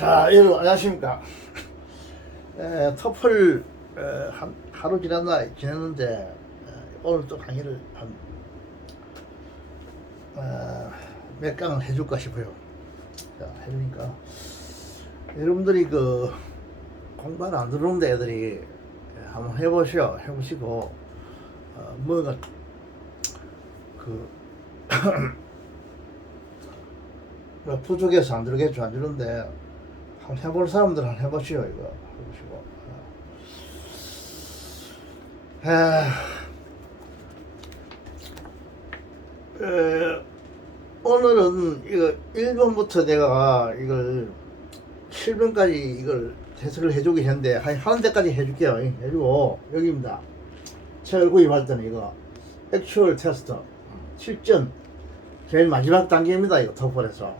자, 여러분 안녕하십니까. 터플 하루 지냈는데 오늘 또 강의를 몇 강을 해줄까 싶어요. 자, 해주니까 여러분들이 그 공부를 안 들어오는데 애들이 한번 해보시고 뭐가 그 부족해서 안 들어겠죠. 안 주는데 한번 해볼 사람들은 한번 해보시오. 이거 해보시고 오늘은 이거 1번부터 내가 이걸 7번까지 이걸 해석을 해주기 했는데 하는 데까지 해줄게요. 해주고 여기입니다. 책을 구입할 때는 이거 액츄얼 테스트 실전 제일 마지막 단계입니다. 이거 토플에서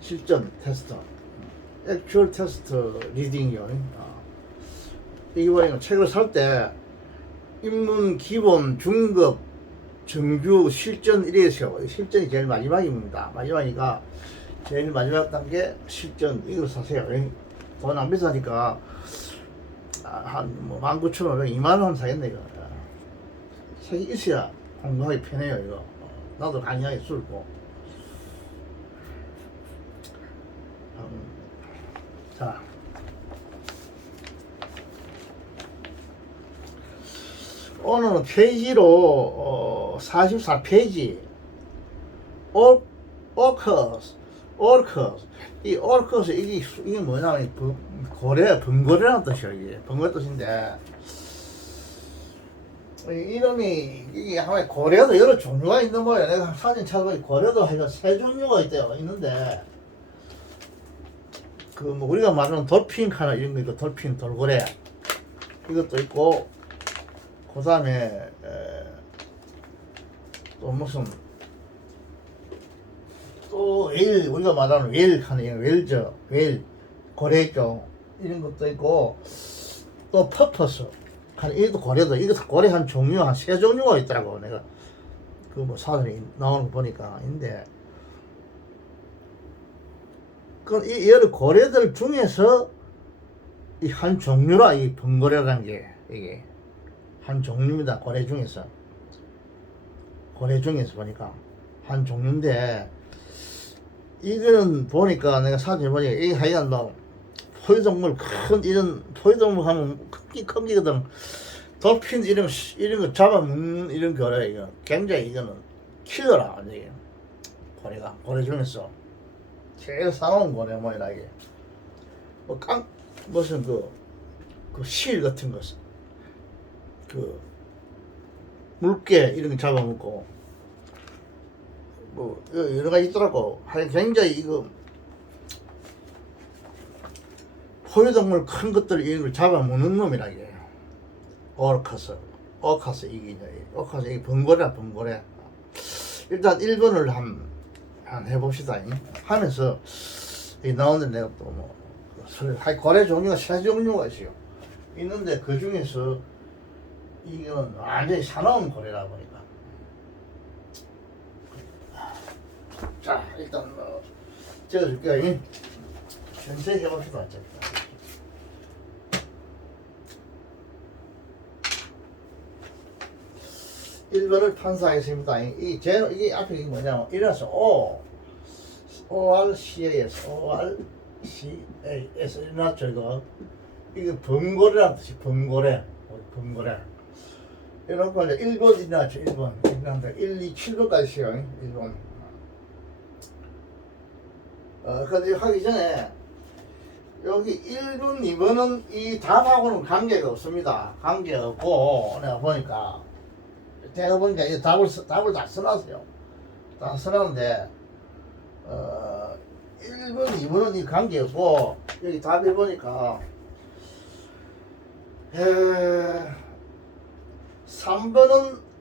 실전 테스트 액츄얼 테스트 리딩이요. 이게 뭐냐면 책을 살 때 입문, 기본, 중급, 정규, 실전 이래서 실전이 제일 마지막입니다. 마지막이니까 제일 마지막 단계 실전 이걸 사세요. 돈 안 비싸니까 한 19,500원, 2만원 사겠네 이거. 책이 있어야 공부하기 편해요 이거. 나도 강의하기 쓸고. 자, 오늘은 페이지로 44페이지 오커스 이 오커스 이게 뭐냐면 번거래라는 뜻이에요. 이게 번거래 뜻인데 이름이 이게 하나의 고래도 여러 종류가 있는 거예요. 내가 사진 찾아보니 고래도 한 세 종류가 있는데 그 뭐 우리가 말하는 돌핀 카나 이런 거 있고 돌핀 돌고래 이것도 있고 그 다음에 또 무슨 또 웨일 우리가 말하는 웨일 카나 이런 웨일 고래죠. 이런 것도 있고 또 퍼퍼스 이것도 고래도 이것도 고래 한 종류 한 세 종류가 있더라고. 내가 그 뭐 사전에 나오는 거 보니까 있는데 그 이 여러 고래들 중에서 이 한 종류라 이 번고래라는 게 이게 한 종류입니다. 고래 중에서 보니까 한 종류인데 이거는 보니까 내가 사진 보니까 이게 하여간 뭐 포유동물 이런 포유동물 하면 큰 기거든. 돌핀 이런 거 잡아먹는 이런 거래. 이거 굉장히 이거는 킬러라. 이게 고래 중에서 제일 싸운 거네 뭐이라 이게 뭐 무슨 실 같은 거 그 물개 이런 거 잡아먹고 뭐 여러 가지 있더라고. 굉장히 이거 포유동물 큰 것들 이런 걸 잡아먹는 놈이라 이게 오카스 이게 오카스 이게 번고래. 일단 1번을 한 해봅시다. 하면서 나오는데 내가 또 뭐 고래 종류가 세 종류가 있어요. 있는데 그 중에서 이건 완전히 사나운 고래라 보니까. 자, 일단 찍어줄게요. 전체 해봅시다. 1번을 판사하겠습니다. 이게 앞에 이게 뭐냐면 이래서 ORCAS 이래놨죠. 이거 번고래라는 뜻이 번고래. 이렇게 이제 1번 이래놨죠. 1번 1, 2, 7번까지 있어요. 1번. 근데 하기 전에 여기 1번, 2번은 이 답하고는 관계가 없습니다. 관계없고 내가 보니까 이 답을 다 써놨어요. 다 써놨는데 1번, 2번은 이 관계없고 여기 답을 보니까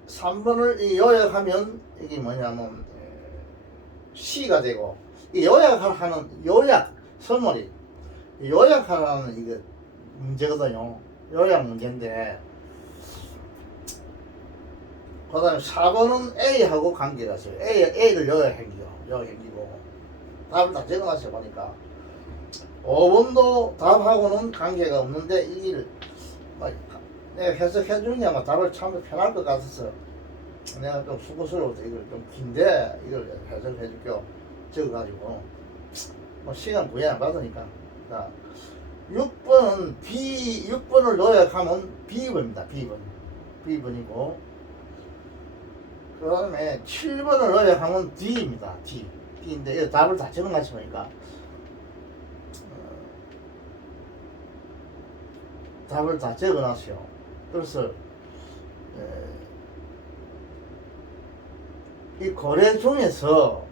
3번을 이 요약하면 이게 뭐냐면 C가 되고 이 요약하는 선물이 요약하라는 이게 문제거든요. 요약 문제인데 그 다음에 4번은 A하고 관계가 있어요. A를 요약해기고 답을 다 적어놨어요. 보니까 5번도 답하고는 관계가 없는데 이걸 내가 해석해 주는 게 답을 참 편할 것 같아서 내가 좀 수고스러워서 이걸 좀 긴데 이걸 해석해 줄게요. 적어가지고 뭐 시간 구애 안 받으니까. 자, 6번은 6번을 요약하면 B번입니다. B번이고 그 다음에 7번을 요약하면 D입니다. D인데 이 답을 다 적어놨지 보니까 답을 다 적어놨어요. 그래서 이 고래 중에서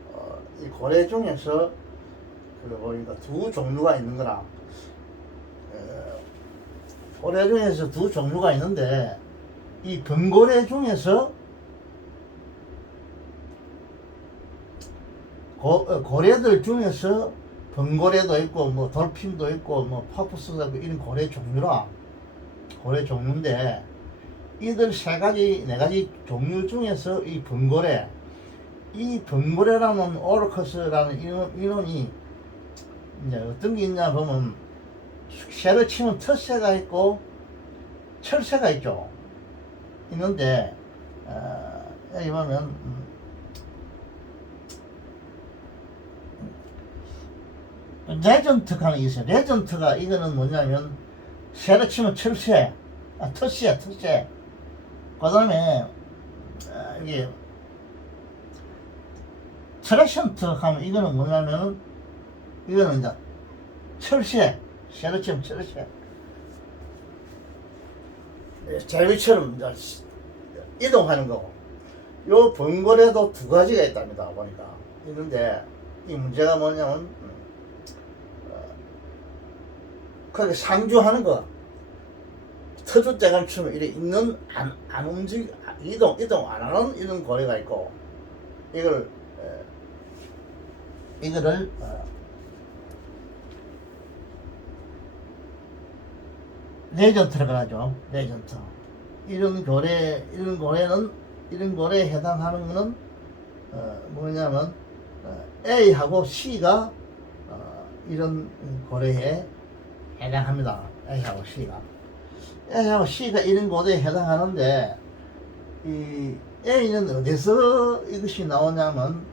그 보니까 두 종류가 있는 거라. 고래 중에서 두 종류가 있는데 이 번고래 중에서 고래들 중에서 번고래도 있고 뭐 돌핀도 있고 뭐 파푸스도 있고 이런 고래 종류인데 이들 세 가지 네 가지 종류 중에서 이 번고래라는 오르커스라는 인원이 이제 어떤 게 있냐 보면 새로 치면 텃새가 있고 철새가 있는데 여기 보면 레전트가 있어요. 레전트가 이거는 뭐냐면 새로 치면 텃새. 그 다음에 이게 트레션트 하면 이거는 뭐냐면 이거는 이제 철새. 새로 치면 철새. 제비처럼 이제 이동하는 거고. 요 번거래도 두 가지가 있답니다. 보니까 있는데 이 문제가 뭐냐면 그렇게 상주하는 거 터줏대감처럼 이래 있는 안 움직 이동 안 하는 이런 고래가 있고 이거를 레전트라고 하죠. 레전트. 이런 고래에 해당하는 거는 뭐냐면 A하고 C가 이런 고래에 해당합니다. A하고 C가 이런 고래에 해당하는데 이 A는 어디서 이것이 나오냐면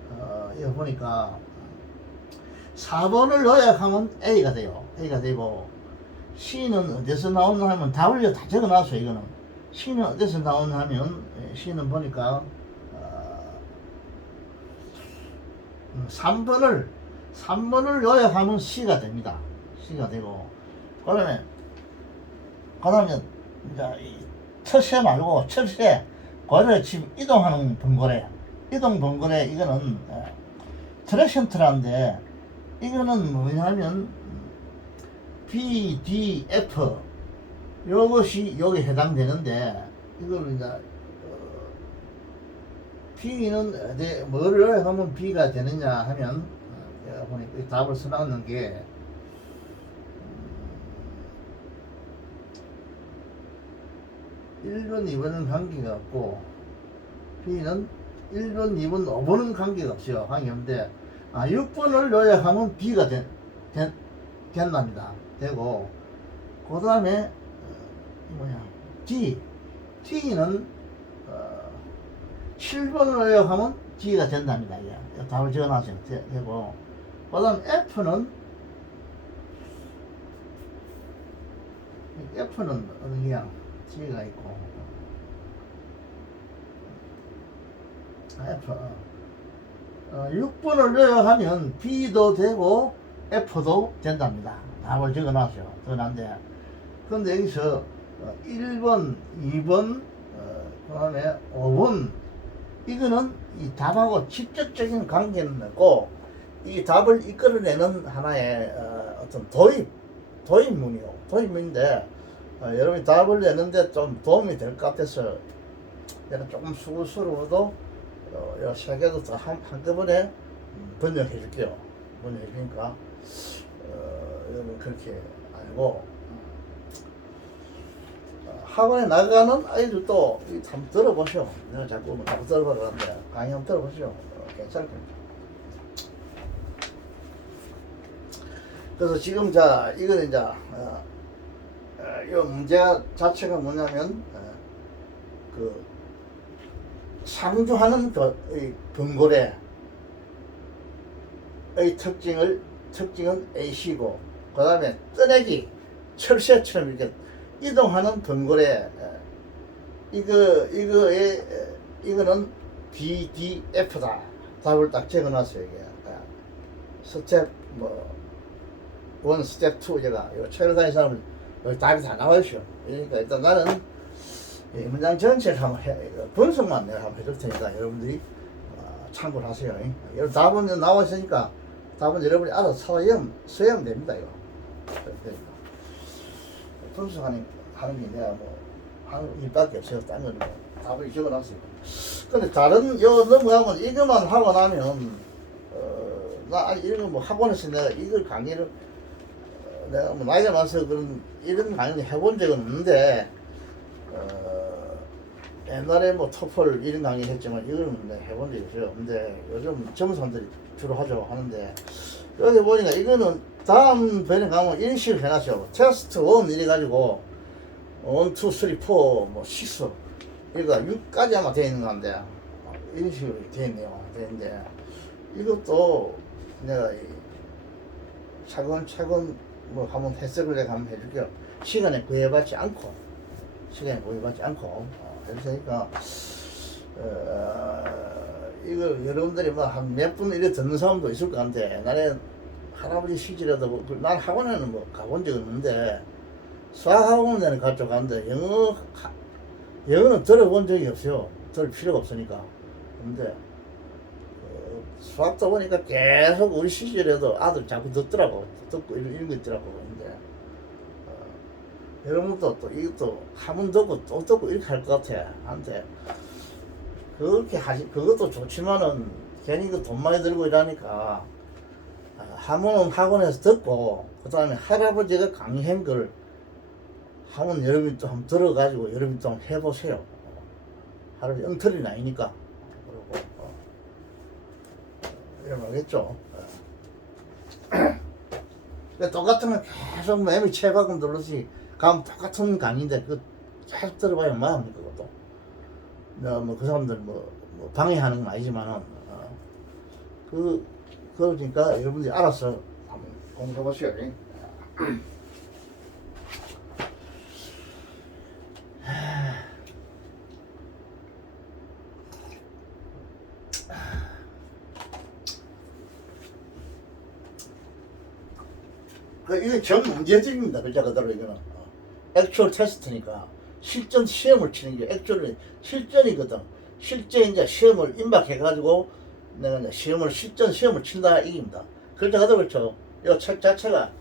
이거 보니까 4번을 요약하면 A가 되고 C는 어디서 나오냐 하면 답을 다 적어놨어요. 이거는 C는 어디서 나오냐 하면 C는 보니까 3번을 요약하면 C가 됩니다. C가 되고 그다음에 이제 텃새 말고 철새 고래를 지금 이동하는 번거래 이동 번거래 이거는 트레션트라는데 이거는 뭐냐면 B, D, F 요것이 여기 해당되는데 이걸 이제 B는 뭐를 하면 B가 되느냐 하면 제가 보니까 답을 써놨는 게 1번, 2번은 관계가 없고 B는 1번, 2번, 5번은 관계가 없어요. 관계없는데 6번을 요약하면 B가 된답니다. 되고 그 다음에 D는 7번을 요약하면 D가 된답니다. 예. 답을 적어놨어요. 되고 그 다음 F는 어느 게야 G가 있고 F 6번을 요약하면 B도 되고 F도 된답니다. 답을 적어놨어요. 적어놨는데 그런데 여기서 1번, 2번, 그 다음에 5번 이거는 이 답하고 직접적인 관계는 없고 이 답을 이끌어내는 하나의 어떤 도입문이요. 도입문인데 여러분이 답을 내는데 좀 도움이 될 것 같아서 내가 조금 수고스러워도 이 세 개도 다 한꺼번에 번역해 줄게요. 번역해 주니까 여러분 그렇게 알고 학원에 나가는 아이들도 한번 들어보시오. 내가 자꾸 한번 들어보라고 하는데 강의 한번 들어보시오. 괜찮을 겁니다. 그래서 지금 자 이거는 이제 이 문제가 자체가 뭐냐면 그 상주하는 이 범고래의 특징은 A시고, 그 다음에 뜨내기 철새처럼 이렇게 이동하는 범고래, 이거는 BDF다. 답을 딱 적어놨어요. 이게 스텝 원, 스텝 2 제가 이거 책을 다닌 사람은 여기 답이 다 나와 있어요. 그러니까 일단 나는 이 문장 전체를 한번 분석만 내가 한번 해줄 테니까 여러분들이 참고를 하세요. 여러분 답은 나와 있으니까 답은 여러분이 알아서 써야면 됩니다. 이거 그러니까 분석하는 게 내가 하는 일밖에 없어요. 딴 거는 답을 적어놨어요. 근데 다른 넘어가면 이것만 하고 나면 나 이런 거 학원에서 내가 이걸 강의를 내가 나이가 많아서 그런 이런 강의를 해본 적은 없는데 옛날에 토플 이런 강의 했지만 이거는 내가 해본 적이 없어요. 근데 요즘 젊은 사람들이 주로 하는데 여기 보니까 이거는 다음 번에 가면 이런 식으로 해놨어요. 테스트 1 이래가지고 1, 2, 3, 4, 6 이거 6까지 아마 되어 있는 건데 이런 식으로 되어 있네요. 되는데 이것도 내가 차근차근 한번 해석을 내가 한번 해줄게요. 시간에 구애받지 않고 해줄 테니까 이거 여러분들이 한 몇 분 이렇게 듣는 사람도 있을 것 같은데, 옛날에 할아버지 시절에도 난 학원에는 가본 적은 없는데 수학학원에는 갔는데 영어는 들어본 적이 없어요. 들을 필요가 없으니까. 근데 수학도 보니까 계속 우리 시절에도 아들 자꾸 듣고 읽고 있더라고. 근데 여러분도 또 이것도 한 번 듣고 또 듣고 이렇게 할 것 같아. 한데 그렇게 그것도 좋지만은 괜히 돈 많이 들고 이러니까 한 번은 학원에서 듣고 그 다음에 할아버지가 강의한 걸 한번 여러분이 또 한번 들어가지고 여러분이 또 한번 해보세요. 할아버지 엉터리 나이니까. 그리고 여러분 알겠죠? 똑같은 건 계속 매미 채박음 들듯이 가면 똑같은 강의인데 그 계속 들어봐야 뭐합니까 그것도. 그 사람들 방해하는 건 아니지만은 그러니까 여러분들이 알아서 한번 공부해 보세요. 이게 전 문제집입니다. 글자 그대로 이거는 액츄얼 테스트니까 실전 시험을 치는 게 액츄얼 실전이거든. 실제 이제 시험을 임박해가지고 내가 이제 실전 시험을 친다 이깁니다. 글자 그대로 그렇죠. 이 책 자체가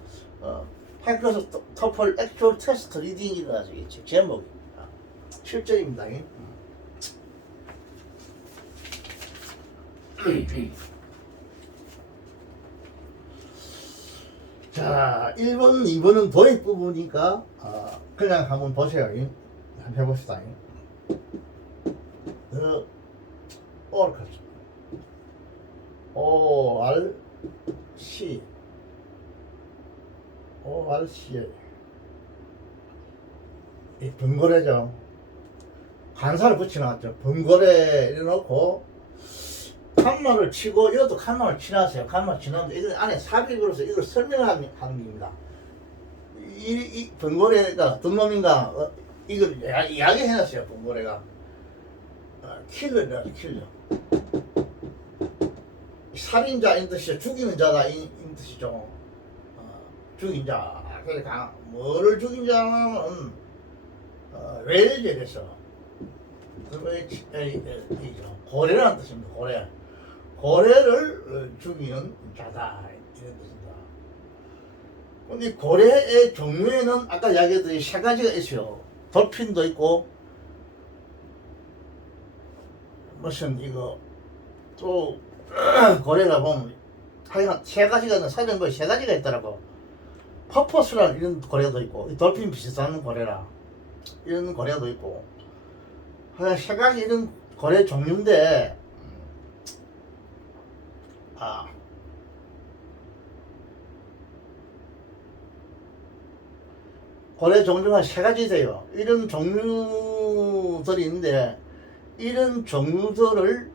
마이크로소프트 토플 액츄얼 테스트 리딩이라 하죠. 제목이 실전입니다. 자, 1번, 2번은 도입 부분이니까 그냥 한번 보세요. 한번 해봅시다. ORC 이 번거래죠. 관사를 붙여놨죠. 번거래 이래놓고 칸마를 치고 이것도 칸마를 치놨어요. 칸마 치놨는데 이거 안에 삽입으로서 이걸 설명하는 겁니다. 이 번거래가 어떤 놈인가 이걸 이야기해놨어요. 번거래가 킬러다. 킬러 살인자인 뜻이죠. 죽이는 자다 이 뜻이죠. 죽인 자. 그러니까 뭐를 죽인 자는 웰제에서 고래라는 뜻입니다. 고래를 죽이는 자다 이런 뜻입니다. 근데 고래의 종류에는 아까 이야기했듯이 세 가지가 있어요. 돌핀도 있고 무슨 또 고래가 보면 하여간 세 가지가 사전보에 세 가지가 있더라고. 퍼포스라는 이런 고래도 있고 돌핀 비슷한 고래라 이런 고래도 있고 하여간 세 가지 이런 고래 종류인데 고래 종류가 세 가지 돼요. 이런 종류들이 있는데 이런 종류들을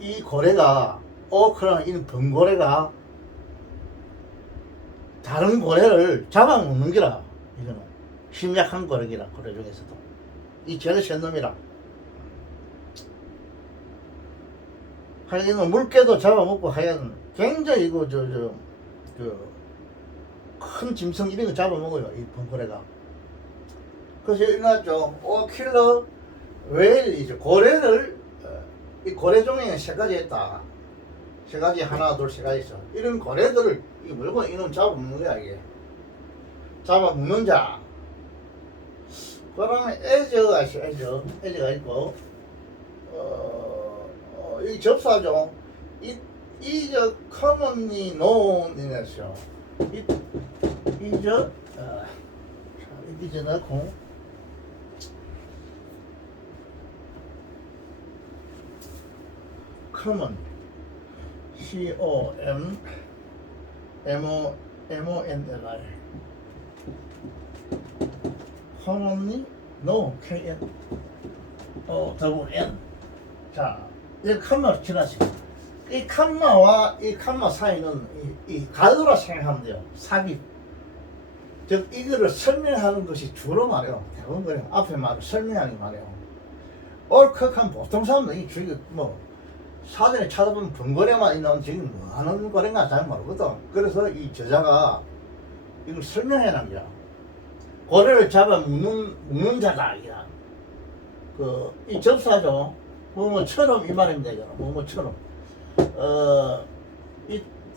이 고래가 오크랑 이런 범고래가 다른 고래를 잡아먹는 기라. 이거는 심약한 고래기라. 고래 중에서도 이 제일 센 놈이라. 하여간 물개도 잡아먹고 하여간 굉장히 이거 큰 짐승 이런 거 잡아먹어요. 이 범고래가. 그래서 일어났죠. 킬러 웨일이죠. 고래를 이 고래 종류는 세 가지 있다. 세 가지 하나 둘 세 가지 있어. 이런 고래들을 이 물건 이놈 잡아먹는 거야 이게. 잡아먹는 자. 그러면 에저가 있어. 에저가 있고 이 접사종 이저 커먼리 논이랬어. 이저 이저 넣고 커먼 COMMONLI 커먼리 노 KN WN. 자, 이 칸마를 지나시고 이 칸마와 이 칸마 사이는 이 가드라 생각하면 돼요. 삽입. 즉 이거를 설명하는 것이 주로 말이에요. 대부분 그래요. 앞에 말을 설명하는 게 말이에요. 얼컥한 보통 사람들 이 주위 뭐 사전에 찾아보면 번거래만 있는 지금 뭐 하는 거래인가 잘 모르거든. 그래서 이 저자가 이걸 설명해 놨냐 고래를 잡아 묶는 자다 이야. 이 접사죠. 뭐뭐처럼 이 말입니다. 이거 뭐뭐처럼.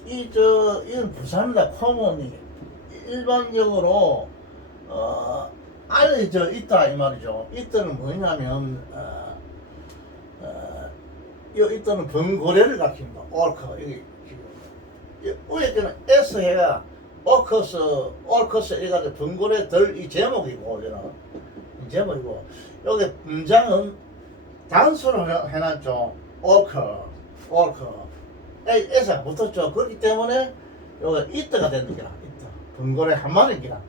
이건 부산입니다. 코몬이 일반적으로 알려져 있다 이 말이죠. 이때는 뭐냐면 이때는 번고래를 가리킵니다. 올커 여기 지금 위에 때는 S 해가 올커스 해가지고 번고래 덜 이 제목이고 이는 제목이고 여기 문장은 단수로 해놨죠. 올커 S가 붙었죠. 그렇기 때문에 여기 이때가 되는 기라. 이때 번고래 한 마리기라.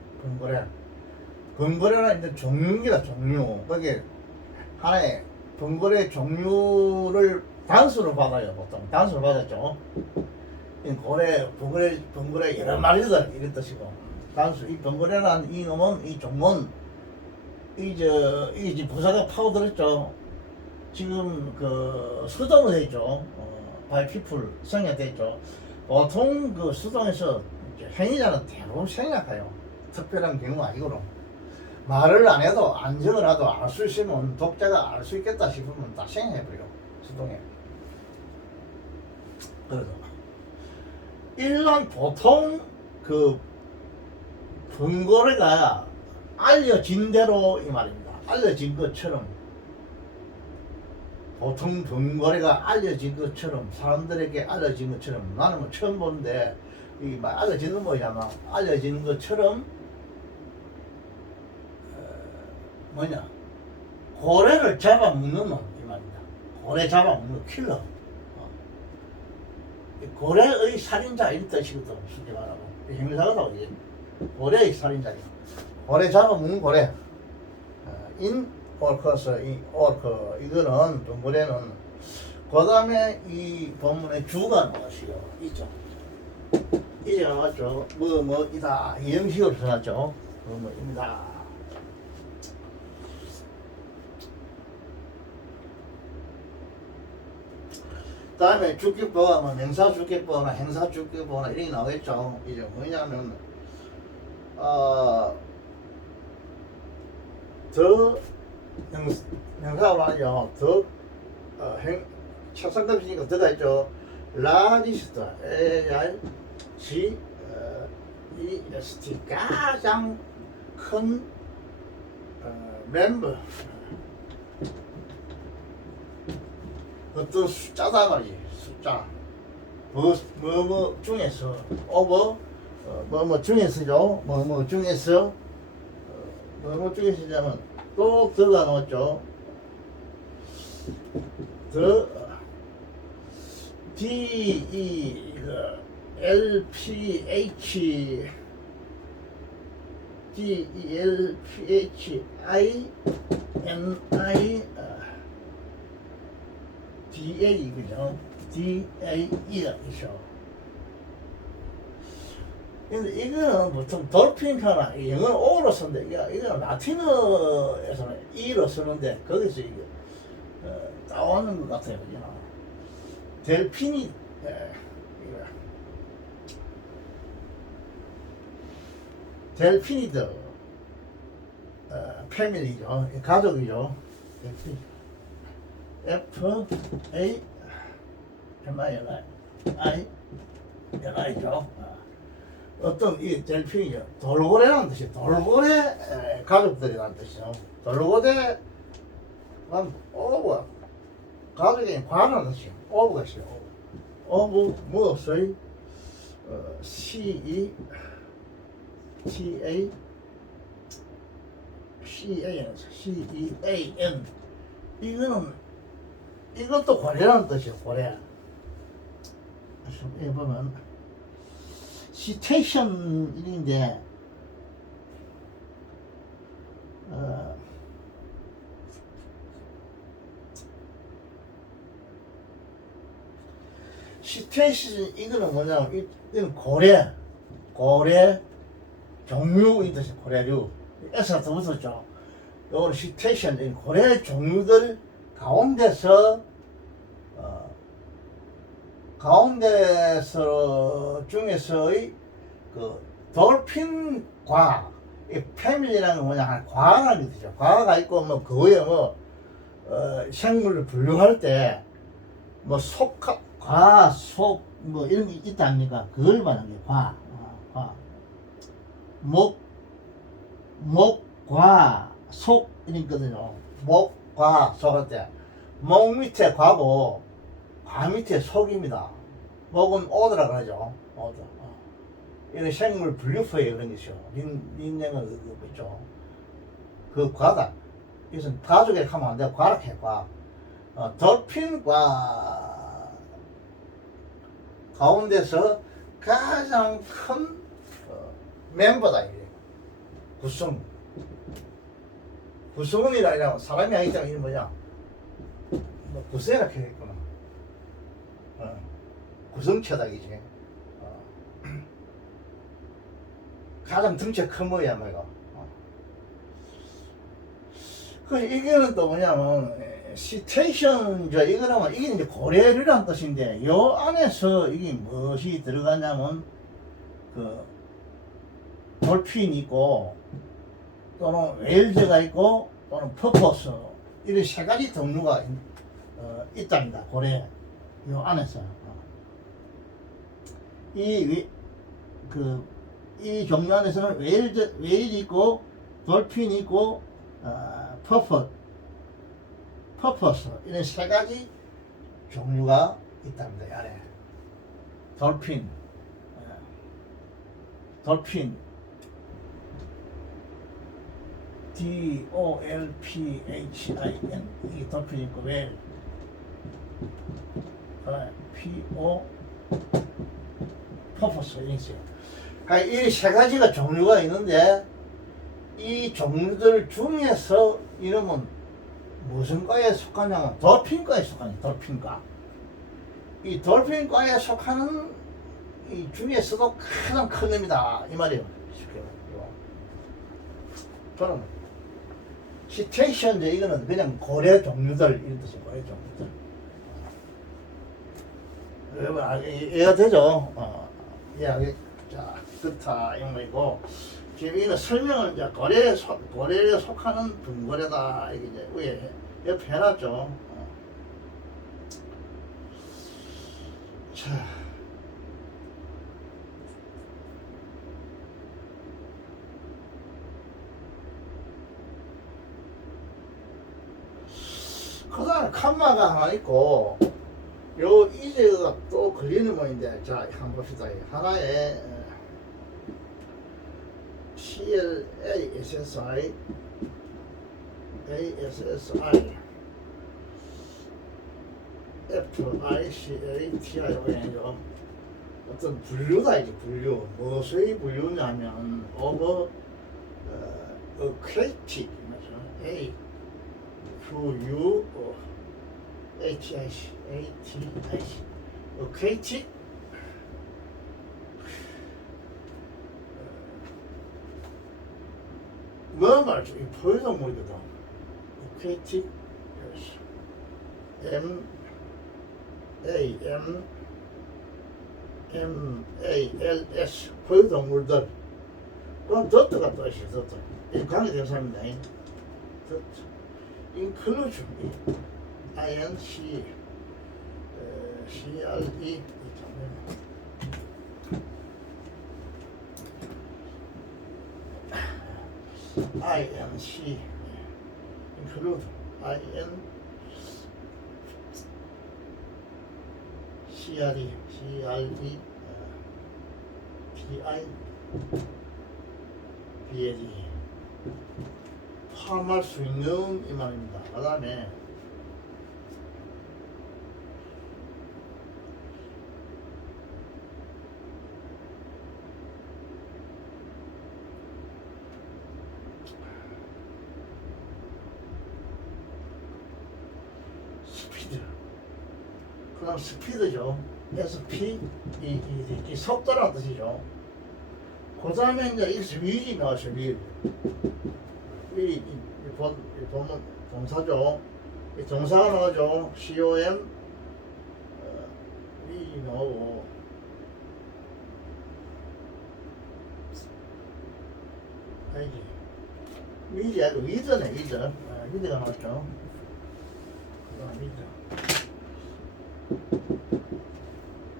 번고래는 이제 종류기라. 종류. 거기 하나의 번고래 종류를 단수로 받아요. 보통 단수로 받았죠. 이 번고래 여러 마리들 이런 뜻이고 단수. 이 번고래라는 이 놈은 이 종문 이제 부사가 파고들었죠. 지금 수동으로 돼 있죠. by people 생략돼 있죠. 보통 수동에서 행위자는 대부분 생략해요. 특별한 경우 아니고로 말을 안 해도 안 적어놔도 알 수 있으면 독자가 알 수 있겠다 싶으면 다 생략해버려. 수동에. 그래서 일반 보통 번거래가 알려진 대로 이 말입니다. 알려진 것처럼 보통 번거래가 알려진 것처럼 사람들에게 알려진 것처럼 나는 뭐 처음 보는데 이 말 알려지는 뭐냐면 알려지는 것처럼 고래를 잡아먹는 놈 이 말입니다. 고래 잡아먹는 킬러. 고래의 살인자 이런 뜻이거든. 쉽게 말하고 형사가 이게 고래의 살인자예요. 고래 잡아먹는 고래. 인 올커스 이 올커 이거는 번고래는 그 다음에 이 본문의 주가 나왔어요. 있죠. 이제 나왔죠. 이다 이 형식으로 써놨죠. 뭐입니다. 다음에 주격보가 뭐 명사 주격보나 행사 주격보나 이런 게 나오겠죠. 이제 뭐냐면 더 명사로 하죠. 더 첩상급이니까 더가 있죠. 라지스트 ARGEST 가장 큰 멤버 어떤 숫자다 말이지. 숫자 뭐 중에서 오버 뭐 중에서죠. 뭐 중에서 뭐 중에서냐면 또 더가 나왔죠. 더 D E LPH DELPHI NI DA 그죠? DAE가 있어. 근데 이거는 보통 돌핀 표나 영어는 O로 쓰는데 이거는 라틴어에서는 E로 쓰는데 거기서 이게 따오는 것 같아요. 그죠? 델핀이 이거. 델피니드 패밀리죠. 가족이죠. 델핀. F A M I L I I죠. 어떤 이 델핀이죠. 돌고래라는 뜻이 돌고래 가족들이라는 뜻이죠. 돌고래 오브 가족의 과라는 뜻이요. 오브가 있어요. 오브 무엇의 C E CEAN 이것도 고래라는 뜻이에요. 고래. 여기 보면 시테이션인데 시테이션 이거는 뭐냐면 이건 고래 종류 이 뜻이 고래류 S가 더 붙었죠. 요거는 시테이션 고래 종류들 가운데서 중에서의 그 돌핀과 이 패밀리라는 건 뭐냐 과라는 뜻이죠. 과가 있고 뭐 그거에 뭐 생물을 분류할 때 뭐 과, 속 뭐 이런 게 있지 않습니까? 그걸 말하는 게 과. 목과 속 이거든요. 목과 속할 때 목 밑에 과고 과 밑에 속입니다. 목은 오드라 그러죠. 오드. 이런 생물 분류표에 그런 것이죠. 린냉은 그거 있죠. 그 과다. 이것은 가족에 하면 안 돼. 과라 해. 과. 돌핀과 가운데서 가장 큰 멤버다. 이게. 구성원이라 이러면 사람이 아니잖아. 이게 뭐냐? 뭐 구세라 해야겠구나. 구성체다 이제. 가장 덩치가 큰 거야, 뭐가. 그 이게는 또 뭐냐면 시테이션죠. 이거는 이게 이제 고래류란 뜻인데 요 안에서 이게 무엇이 들어가냐면 그 돌핀이 있고 또는 웨일즈가 있고 또는 퍼포스 이런 세 가지 종류가 있답니다. 고래 요 안에서 이 종류 안에서는 웨일이 있고 돌핀이 있고 퍼포스 이런 세 가지 종류가 있답니다. 이 안에 돌핀 DOLPHIN 이게 돌핀 있고 웰 PO 퍼포스 이런 있어요. 이 세 가지가 종류가 있는데 이 종류들 중에서 이름은 무슨 과에 속하냐면 돌핀과에 속하냐. 돌핀과 이 돌핀과에 속하는 이 중에서도 가장 큰 놈이다 이 말이에요. 쉽게 말해요. 저는 시테이션 이거는 그냥 고래 종류들 이런 뜻이에요. 고래 종류들. 여러분 이해가 되죠? 이해하기 자 그렇다 이 말이고 지금 이거 설명은 이제 고래에 속하는 등고래다 이게 이제 위에 옆에 해놨죠. 자. 그 다음에 칸마가 하나 있고 요 이제가 또 걸리는 거인데 자 한번 봅시다. 하나에 CLASSI ASSI FICATION이죠. 어떤 분류다 이게 분류. 무엇의 분류냐면 over aquatic A Q U H I C A T I C aquatic 뭐 말이죠? 이 포유동물이거든. aquatic M A L S 포유동물들. 그건 더트가 뜻이에요. 더트. 이 강의 대사입니다. 더트. inclusion INC CRE INC include IN CRE PI BLE 포함할 수 있는 이 말입니다. 그 다음에 스피드. 그 다음 스피드죠. SP 이 속도라는 뜻이죠. 그 다음에 이제 여기서 위이 나왔어요. 위 본문 동사죠. 이 동사가 나오죠. COM 위 나오고 아니지 위이 아니고 위드네. 위드가 나왔죠.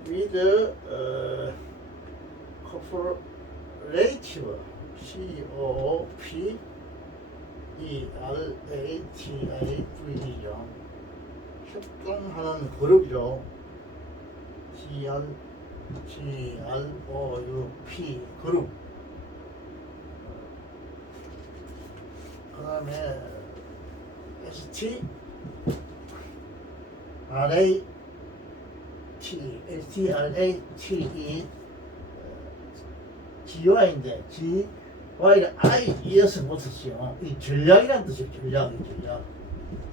위드 cooperative COOPERATIV죠. 협동하는 그룹이죠. GROUP 그룹. 그 다음에 ST LTRATE GY인데 GY를 I 이어서 붙었어요. 이 전략이란 뜻이에요.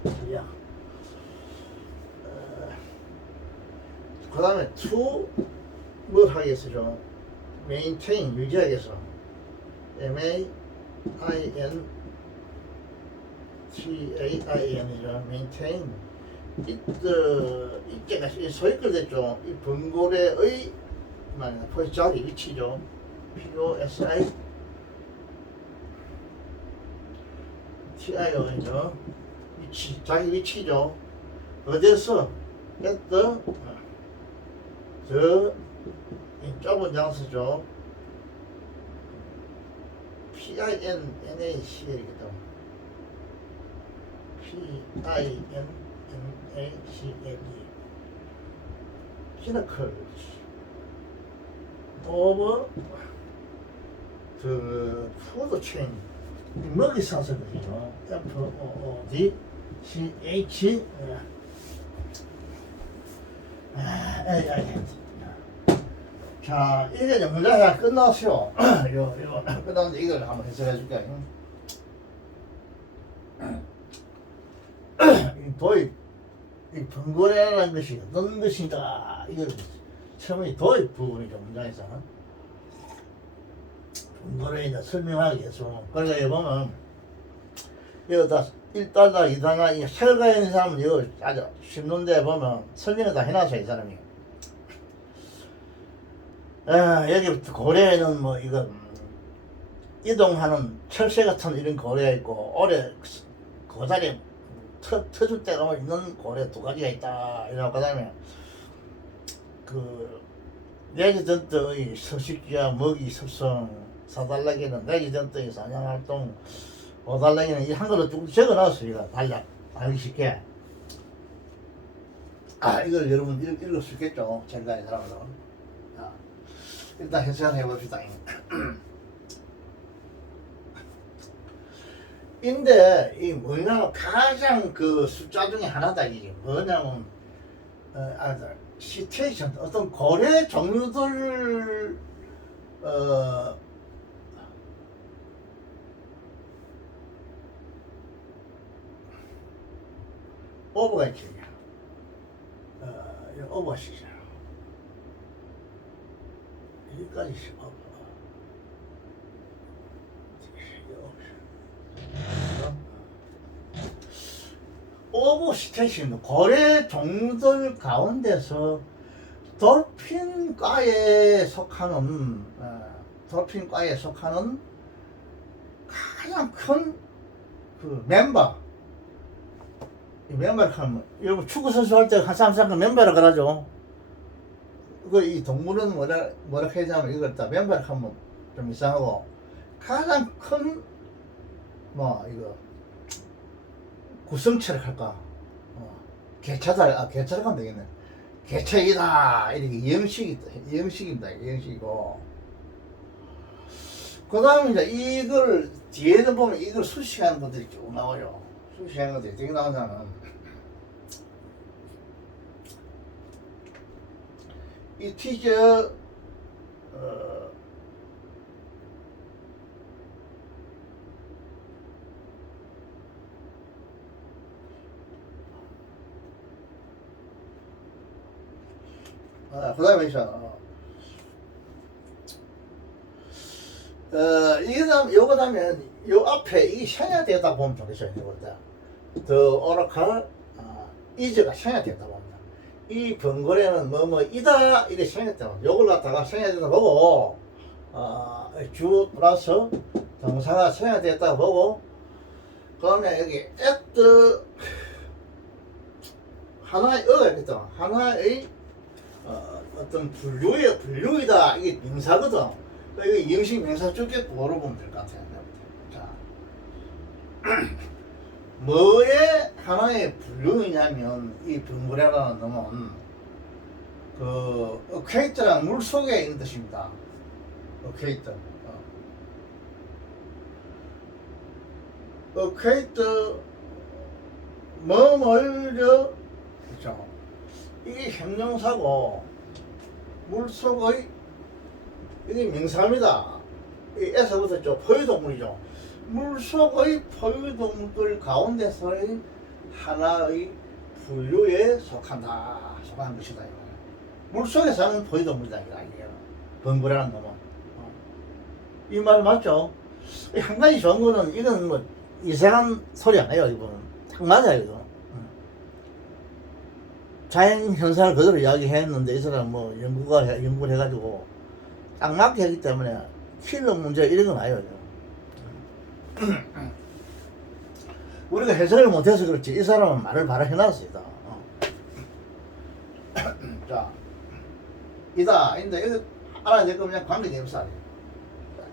전략. 그 다음에 to 뭘 하겠어요? maintain 유지하겠어. MAINTAIN이죠. maintain 이때가 소위글 됐죠. 이 번고래의 자리 위치죠. POSI TIO죠. 위치, 자기 위치죠. 어디서 at the 좁은 장소죠. PINNACL이거든. PINNACLE 피너클 오버 그 푸드 체인 먹이 사슬이죠. FOOD CH 자, 이게 이제 문제가 끝났어요. 이거 끝났는데 이걸 한번 해석해 줄게요. 도입, 이 번거래라는 것이 어떤 것인가, 이걸 처음에 도입 부분이죠, 문장에서. 번거래에 설명하기 위해서. 그러니까 여기 보면, 이거 다 1달러, 2달러, 이 설가에 있는 사람은 이거 아주 쉽는데 보면 설명을 다 해놨어요, 이 사람이. 여기부터 고래에는 뭐 이거 이동하는 철새 같은 이런 고래가 있고 오래 고다리 터줄 때가 있는 고래 두 가지가 있다. 이러고 그다음에 그 레지던트의 서식지와 먹이 습성 4달러기는 레지던트의 사냥활동 5달러기는 이 한글로 쭉 적어놨어요. 이거 알기 쉽게. 이걸 여러분 읽을 수 있겠죠? 전가의 사람은. 일단 해석을 해봅시다. 인데 이 뭐냐면 가장 그 숫자 중에 하나다. 이게 뭐냐면 시츄에이션 어떤 고래 종류들 어, 오버가 있지. 오버가 시죠. 여기까지 오버. 오버 시츄에이션 고래 종류들 가운데서 돌핀과에 속하는 돌핀과에 속하는 가장 큰 그 멤버, 이 멤버를 하면 여러분 축구 선수 할 때 항상 멤버라 그러죠. 그 이 동물은 뭐라 해야냐면 이걸 다 멤버를 하면 좀 이상하고 가장 큰 뭐 이거 구성체를 할까? 개체를 하면 되겠네. 개체이다 이렇게 영식입니다. 영식이고 그 다음에 이제 이걸 뒤에는 보면 이걸 수식하는 것들이 쭉 나와요. 수식하는 것들이 되게 나오잖아. 이 티저 그 다음에 있어. 요거 다면 요 앞에 이게 생략되다 보면 좋겠어요. 이거보다 더 오락할 이즈가 생략되다 봅니다. 이 번거래는 뭐이다 이래 생략되다. 요걸 갖다가 생략되다 보고 주 플러스 동사가 생략됐다 보고 그 다음에 여기 at 하나의 어가 있겠다. 하나의 어떤 분류이다. 이게 명사거든. 이거 영식 명사 쪽에 물어보면 될 것 같아요. 자, 뭐의 하나의 분류이냐면 이 번거래라는 놈은 그 어케이트랑 물 속에 있는 뜻입니다. 어케이트. 어케이트 뭐뭐죠? 그렇죠. 이게 형용사고 물속의 이게 명사입니다. 이 에서부터 좀 포유동물이죠. 물속의 포유동물 가운데서의 하나의 분류에 속한 것이다. 물속에 사는 포유동물이다. 이게 번거라는 놈은. 이 말 맞죠? 한 가지 좋은 거는 이건 뭐 이상한 소리 아니에요. 이거는 딱 맞아요. 이거. 자연 현상을 그대로 이야기했는데 이 사람 뭐 연구를 해가지고 딱 맞게 하기 때문에 킬러 문제 이런 건 아니에요. 우리가 해석을 못해서 그렇지 이 사람은 말을 바로 해놨습니다. 자, 이다. 근데 이거 알아야 될 거면 관계대명사.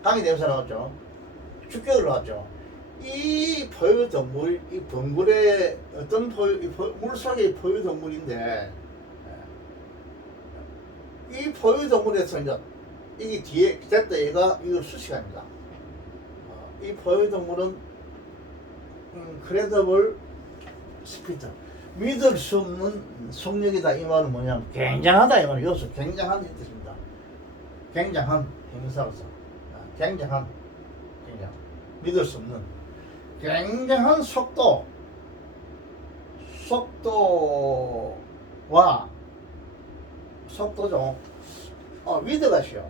관계대명사 나왔죠. 주격을 나왔죠. 이 포유동물, 이 번굴의 어떤 물속의 포유동물인데, 이 포유동물에서 이제, 이게 뒤에, 됐다, 얘가 이걸 수식합니다. 이 포유동물은, 크레더블 스피드. 믿을 수 없는 속력이다. 이 말은 뭐냐면, 굉장하다. 이 말은 여기서 굉장한 뜻입니다. 굉장한 형사로서. 굉장한. 믿을 수 없는. 굉장한 속도죠. 위드가시요.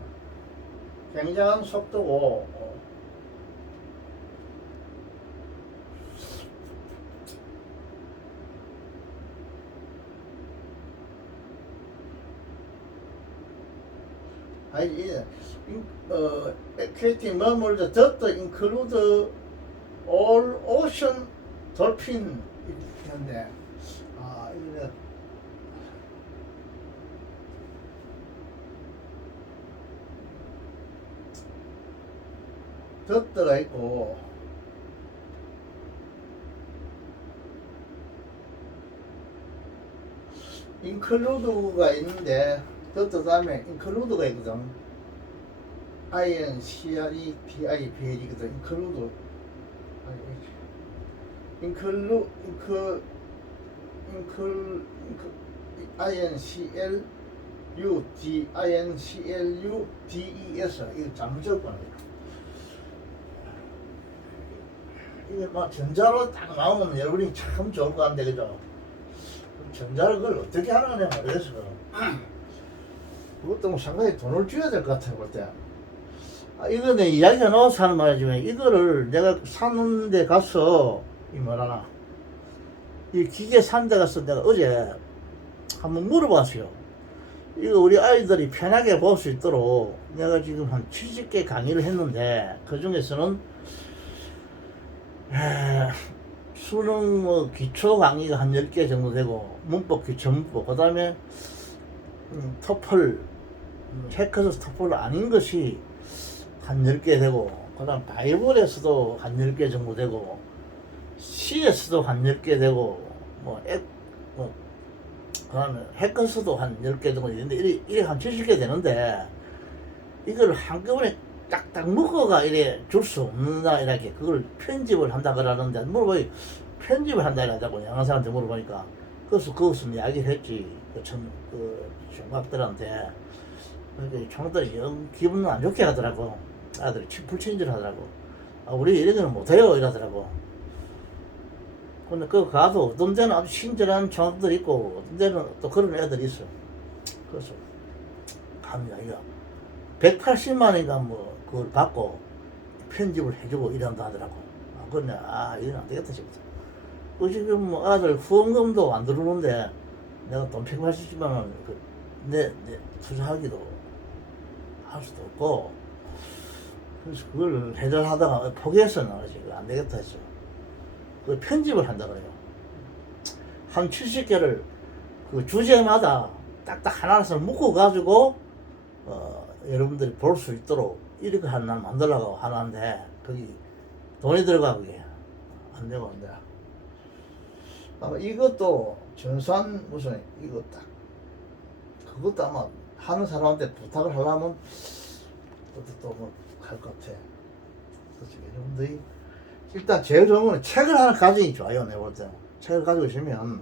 굉장한 속도고, creating 뭐뭐를 just include all ocean dolphin 이런데 이거 dot가 있고 include가 있는데 dot 다음에 include가 있거든. include이거든. INCLUDES 이거 잘못 적었구나. 이게 막 전자로 딱 나오면 여러분이 참 좋을 것 같은데 그죠? 전자를 그걸 어떻게 하느냐 모르겠어. 그것도 뭐 상당히 돈을 줘야 될 것 같아요 볼 때. 이거는 이야기가 나와서 하는 말이지만 이거를 내가 사는 데 가서 이 뭐라나 이 기계 사는 데 가서 내가 어제 한번 물어봤어요. 이거 우리 아이들이 편하게 볼 수 있도록 내가 지금 한 70개 강의를 했는데 그 중에서는 수능 뭐 기초 강의가 한 10개 정도 되고 문법 기초 문법 그 다음에 토플 해커스 토플 아닌 것이 한 10개 되고 그 다음 바이블에서도 한 10개 정도 되고 C에서도 한 10개 되고 그 다음에 해커스도 한 10개 정도 있는데 이래 한 70개 되는데 이걸 한꺼번에 딱딱 묶어가 이래 줄 수 없는다 이렇게 그걸 편집을 한다 그러는데 물어보니 편집을 한다 이러자고 영상한테 물어보니까 그래서 그것은 이야기를 했지 그 총각들한테. 그러니까 총각들이 영 기분은 안 좋게 하더라고. 아들이 불친절 하더라고. 우리 이런 못해요 이러더라고. 근데 그 가도 어떤 데는 아주 친절한 총각들이 있고 어떤 데는 또 그런 애들이 있어. 그래서 갑니다. 이거 180만인가 뭐 그걸 받고 편집을 해주고 이런다 하더라고. 그런데 이건 안 되겠다 싶었어. 그 지금 뭐 아들 후원금도 안 들어오는데 내가 돈 180만원 내 투자하기도 할 수도 없고 그래서 그걸 해결하다가 포기했어. 나 지금 안 되겠다 했어. 그 편집을 한다 그래요. 한 70개를 그 주제마다 딱딱 하나씩 묶어가지고 여러분들이 볼 수 있도록 이렇게 하나 만들려고 하는데 거기 돈이 들어가 그게 안 되고 안 돼. 아마 이것도 전산 무슨 이거 딱 그것도 아마 하는 사람한테 부탁을 하려면 그것도 또 뭐 할 것 같아. 그렇지 여러분들이 일단 제일 좋은 거는 책을 하나 가지기 좋아요. 내가 볼 때는 책을 가지고 있으면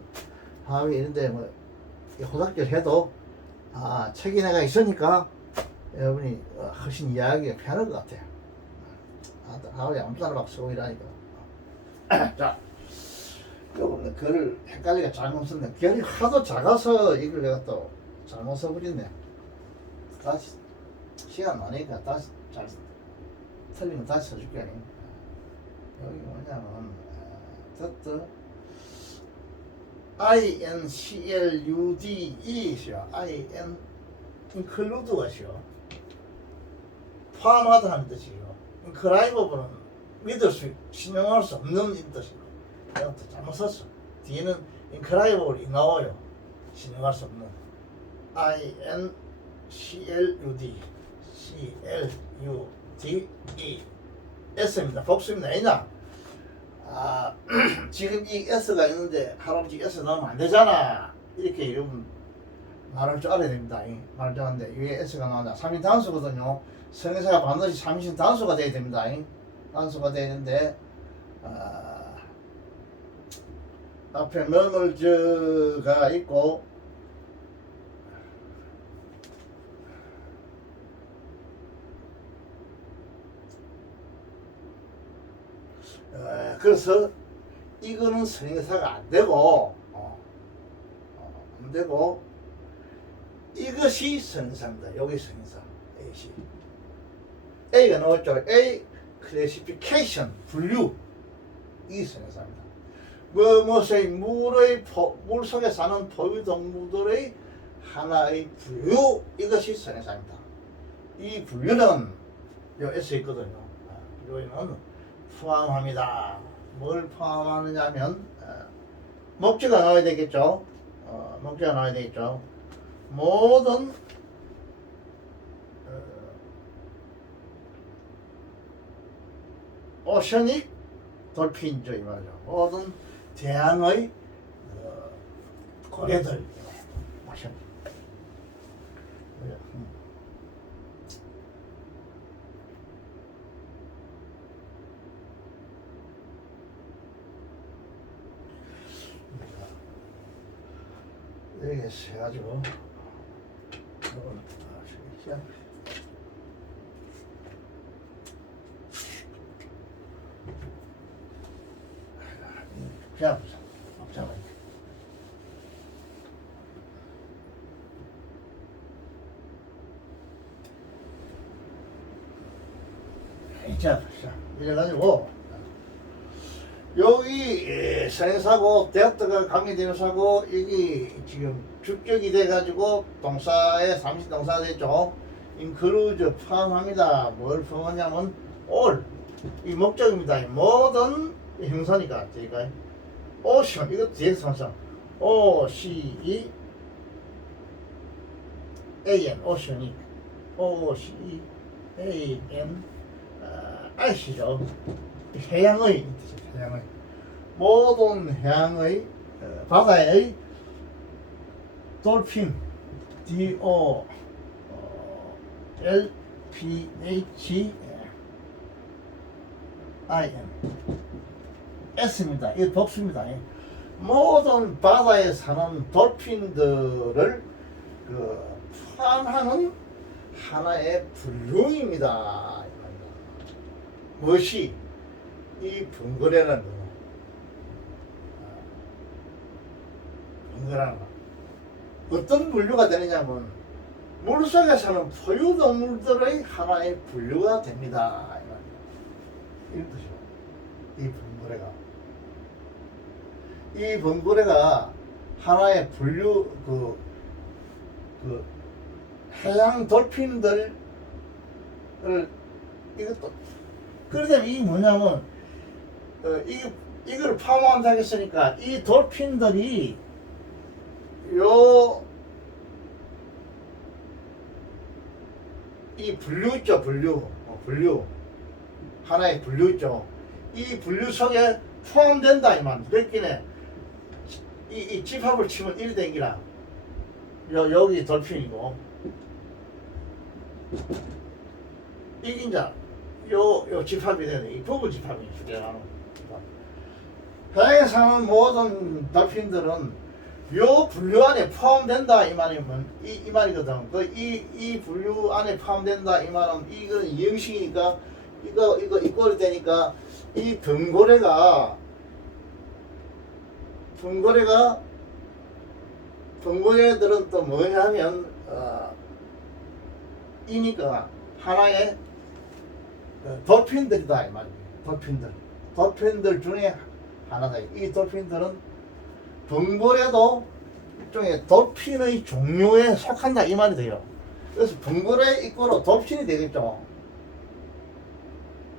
다음에 이런데 뭐 호닥길 해도 책이 내가 있으니까 여러분이 훨씬 이야기가 편할 것 같아. 하루에 아무 데나 막 쓰고 이러니까. 자, 요거는 글을 헷갈리게 잘못 썼네. 글이 하도 작아서 이걸 내가 또 잘못 써버렸네. 다시 시간 많으니까 다시 잘 틀리면 다시 써줄게. 여기 뭐냐면 INCLUDE시요. include가 시요. 포함하다는 뜻이에요. inclive는 믿을 수, 신용할 수 없는 뜻이고. 내가 또 잘못 썼어. 뒤에는 inclive이 나와요. 신용할 수 없는. INCLUDE S입니다. 복수입니다. 아니냐? 지금 이 S가 있는데 할아버지 S 넣으면 안 되잖아. 이렇게 여러분 말할 줄 알아야 됩니다. 말할 줄 아는데 위에 S가 나온다. 3인 단수거든요. 성의사가 반드시 3인 단수가 돼야 됩니다. 단수가 돼야 되는데 앞에 머물저가 있고 그래서 이거는 성의사가 안 되고 안 되고 이것이 성의사입니다. 여기 성의사 A시 A가 나왔죠. A 클래시피케이션 분류 이 성의사입니다. 무엇의 물 속에 사는 포유동물들의 하나의 분류 이것이 성의사입니다. 이 분류는 요 S에 있거든요. 분류에는 포함합니다. 뭘 포함하느냐면 목적가 나와야 되겠죠. 목적가 나와야 되겠죠. 모든 오셔닉 돌핀죠 이 말이죠. 모든 대양의 고래들 오셔닉. 이렇게 해가지고 이거는 시작. 잡아. 자, 이래가지고 여기 생사고 대학교가 관계되는 사고 여기 지금 주격이 돼가지고 동사에 삼신동사 됐죠. 인클루즈 포함합니다. 뭘 포함하냐면 all 이 목적입니다. 모든 형사니까 저희가 오션 이거 뒤에서 항상 O C E A N 오션이 O C E A N 아시죠? 해양의 해양의 모든 해양의 바다의 돌핀 D O L P H I N S입니다. 이 복수입니다. 모든 바다에 사는 돌핀들을 포함하는 하나의 분류입니다. 무엇이 이 분거래라는 거. 분거라는 거. 어떤 분류가 되느냐면 물속에 사는 포유동물들의 하나의 분류가 됩니다. 이런 뜻이죠. 이 분거래가. 이 번거래가 하나의 분류 해양 돌핀들을 이것도 그러면 이게 뭐냐면 이걸 포함한다 했으니까 이 돌핀들이 이 분류 있죠. 분류 하나의 분류 있죠. 이 분류 속에 포함된다 이만. 그렇기에 이 집합을 치면 1 된기라. 여기 돌핀이고 이게 이제 요 집합이 되네. 이 부부 집합이 되는. 해양에 사는 모든 돌핀들은 요 분류 안에 포함된다 이 말이면 이 말이거든. 이 분류 안에 포함된다 이 말은 이거는 이형식이니까 이거 이꼴이 되니까 이 분거래들은 또 뭐냐면 이니까 하나의 돌핀들이다 이 말이에요. 돌핀들 중에 하나다. 이 돌핀들은 분거래도 일종의 돌핀의 종류에 속한다 이 말이 돼요. 그래서 분거래 이꼬로 돌핀이 되겠죠.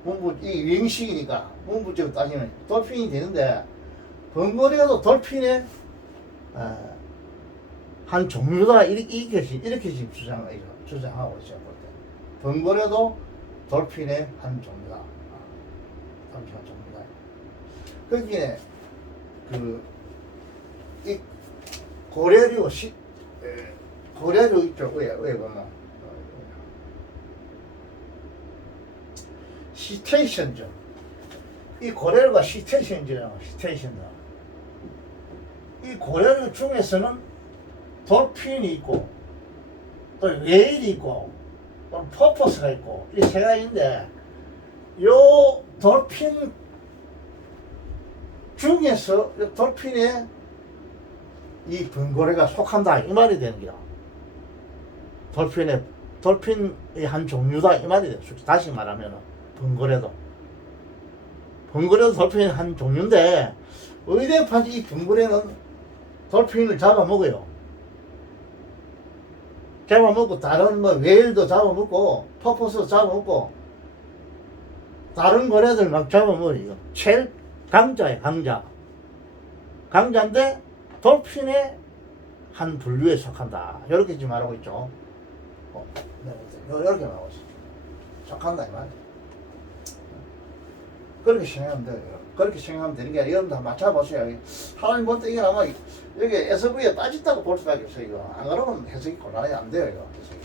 문부 이 유형식이니까 문부적으로 따지면 돌핀이 되는데 번거래도 돌핀의 한 종류다 이렇게 지금 주장하고 있어요. 번거래도 돌핀의 한 종류다. 돌핀 한 종류다. 거기에 이 고려류 고려류 있죠. 왜 보면 시테이션죠. 이 고래류가 시테이션이죠. 이 고래류 중에서는 돌핀이 있고 또 웨일이 있고 또 퍼포스가 있고 이 세 가지인데 요 돌핀 중에서 요 돌핀에 이 번거래가 속한다 이 말이 되는 거야. 돌핀의 한 종류다 이 말이 돼. 다시 말하면 번거래도 돌핀의 한 종류인데 의대파지 이 번거래는 돌핀을 잡아먹어요. 잡아먹고 다른 웨일도 잡아먹고 퍼포스도 잡아먹고 다른 거래들 막 잡아먹어요. 제일 강자예요. 강자인데 돌핀의 한 분류에 속한다. 이렇게 지금 말하고 있죠. 이렇게 말하고 있어. 속한다 이 말이야. 그렇게 생각하면 돼요. 그렇게 생각하면 되는 게 아니라 여러분도 한번 맞춰보세요. 하나님 볼 때 이게 아마 여기 SV에 빠졌다고 볼 수밖에 없어요. 이거. 안 그러면 해석이 곤란이 안 돼요. 이거 해석이.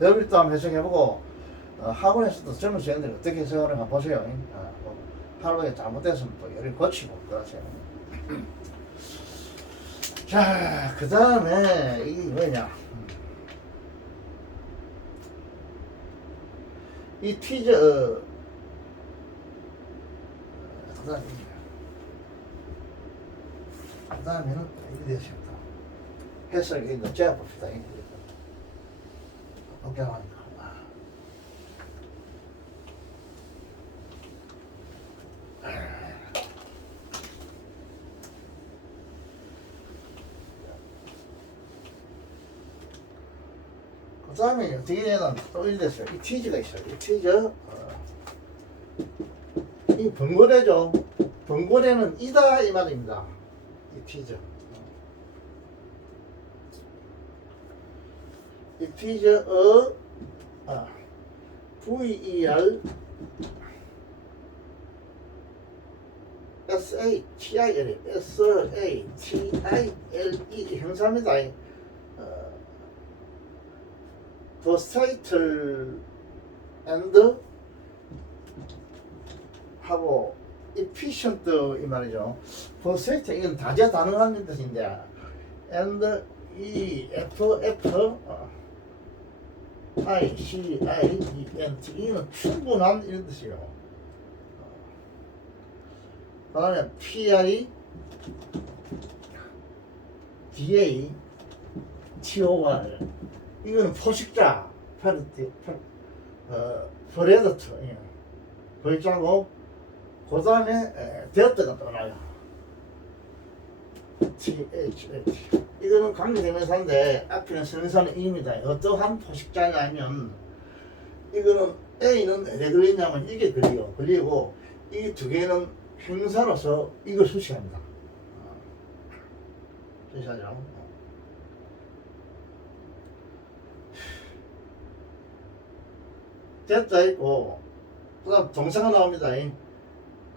여러분도 한번 해석해보고 학원에서도 젊은 수행들이 어떻게 해석하는가 한번 보세요. 하루에 잘못됐으면 또 열을 고치고 그러세요. 자, 그 다음에 이게 뭐냐? 이 티저 그 다음에는 이게 되십니다. 해석이 이제 재봅시다. 어떻게 하니까. 그 다음에 뒤에는 또 이랬어요. 이 티즈가 있어요. 이 티즈. 이 번거래죠. 번거래는 이다 이 말입니다. 이 티즈. 이 티즈 VER SATIL SATILE 형사입니다. versatile and 하고 efficient 이 말이죠. versatile 이건 다재다능한 뜻인데 and 이 FF ICIENT 이는 충분한 이런 뜻이에요. 그 다음에 PI DA TOR 이거는 포식자 프레더터 벌자고 그 다음에 데어트가 또 나요. THH 이거는 관계대명사인데 앞에는 선사는 E입니다. 어떠한 포식자가 아니면 이거는 A는 왜 걸리냐면 이게 걸리고 이 두 개는 형사로서 이걸 수식합니다. 수식하죠. 됐다 있고 그 다음 동사가 나옵니다.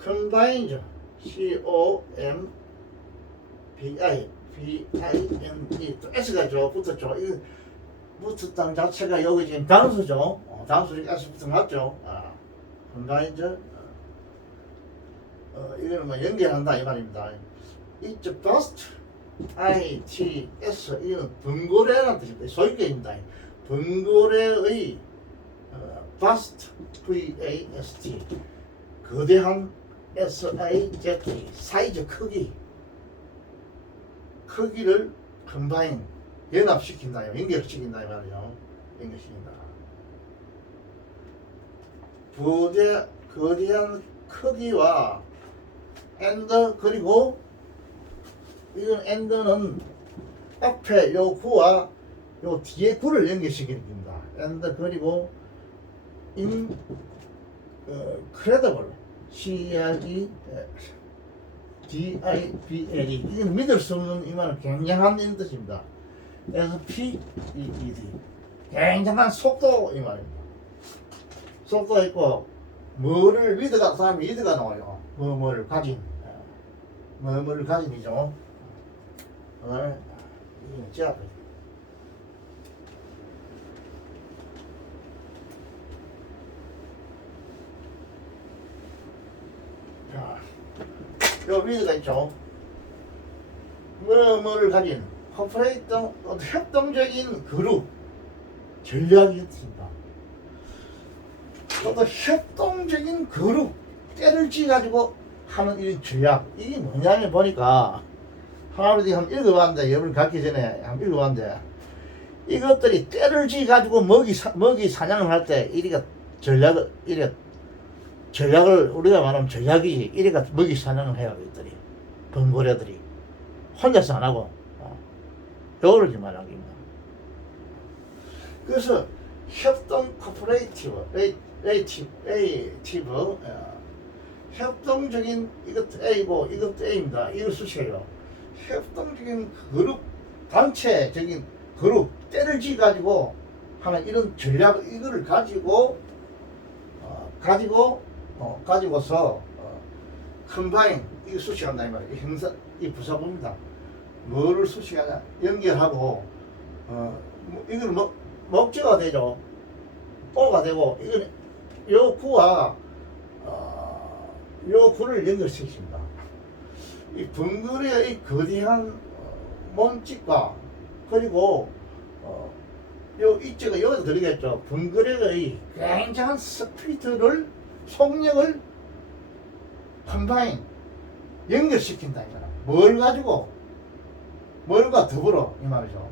combine COMBINE 또 S가 붙었죠. 이 붙었다는 자체가 여기 지금 단수죠. 단수 S 붙은 거 맞죠? combine 이거는 뭐 연결한다 이 말입니다. It's vast ITS 이거는 번거래라는 뜻입니다. 소유격입니다. 번거래의 vast VAST 거대한 SIZ 사이즈 크기를 컴바인 연합시킨다 연결시킨다 이 말이죠. 연결시킨다. 거대한 크기와 and 그리고 이건 and는 앞에 요 구와 요 뒤에 구를 연결시킵니다. and 그리고 incredible CREDIBLE 이건 믿을 수 없는 이 말은 굉장한 이런 뜻입니다. SPEED 굉장한 속도 이 말입니다. 속도가 있고 뭐를 위드가 사람이 위드가 나와요. 뭐를 가진 뭐를 가진이죠. 그다음에 이게 제 앞에 자, 요 위드가 있죠. 뭐를 가진 코퍼레이터 협동적인 그룹 전략이 있습니다. 또 협동적인 그룹 때를 쥐 가지고 하는 이 전략 이게 뭐냐면 보니까 하나로 한번 읽어봤는데 여러분 갖기 전에 한번 읽어봤는데 이것들이 때를 쥐 가지고 먹이 사냥을 할 때 이리가 전략을 우리가 말하면 전략이지 이리가 먹이 사냥을 해요. 이들이 번거래들이 혼자서 안 하고 요거를 지금 말하는 겁니다. 그래서 협동 코퍼레이티브 협동적인 이것도 A고 이것도 A입니다. 이걸 쓰세요. 협동적인 그룹 단체적인 그룹 때를 쥐 가지고 하는 이런 전략 이거를 가지고서 컴바인 이거 수식한다 이 말이에요. 형사 이 부사부입니다. 뭐를 수식하냐 연결하고 이걸 목적어가 되죠. 오가 되고 이건 요 구와 요 구를 연결시킵니다. 이 번거래의 거대한 몸집과 그리고 요 이쪽에 여기도 그러겠죠. 벙그렉의 굉장한 스피드를 속력을 컴바인 연결시킨다 이거라. 뭘 가지고 뭘과 더불어 이 말이죠.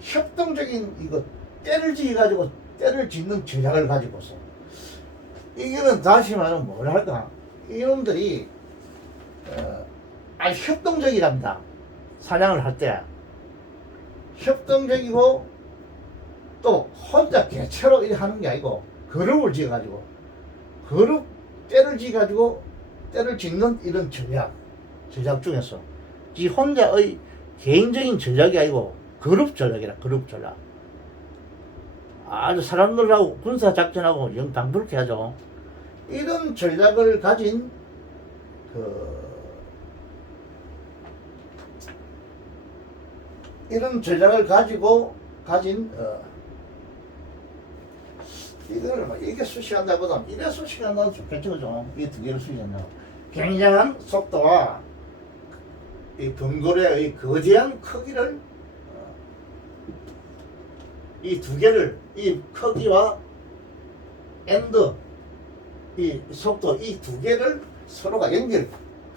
협동적인 이거 때를 지어 가지고 때를 짓는 전략을 가지고서 이거는 다시 말하면 뭘 할까 이놈들이 아주 협동적이랍니다. 사냥을 할 때 협동적이고 또 혼자 개체로 이렇게 하는 게 아니고 그룹을 지어 가지고 그룹 때를 지어 가지고 때를 짓는 이런 전략 중에서 지 혼자의 개인적인 전략이 아니고 그룹 전략이라. 그룹 전략 아주 사람들하고 군사작전하고 영 방불케 하죠. 이런 전략을 가진 이런 전략을 가진 이거를 막 이게 수식한다보다 이래 수식한다는 좋겠죠, 그죠? 이 두 개를 수식한다. 굉장한 속도와 이 벙고레의 거대한 크기를 이 두 개를 이 크기와 엔드 이 속도 이 두 개를 서로가 연결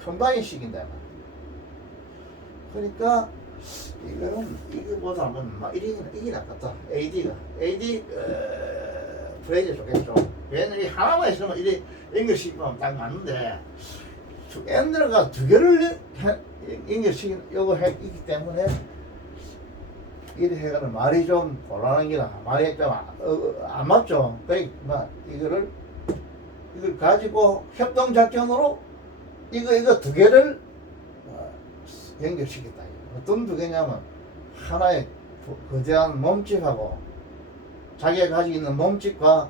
컴바인 시킨다. 그러니까 이거는 이거보다는 막 이게 낫겠다. AD 프레이즈 좋겠죠. 얘는 이 하나만 있으면 이래 연결시키면 딱 맞는데 엔드가 두 개를 연결시킨 요거 있기 때문에 이래 해가는 말이 좀 곤란한 게나 말이 좀 안 맞죠. 그러니까 이걸 가지고 협동작전으로 이거 두 개를 연결시켰다. 어떤 두 개냐면 하나의 거대한 몸집하고 자기가 가지고 있는 몸집과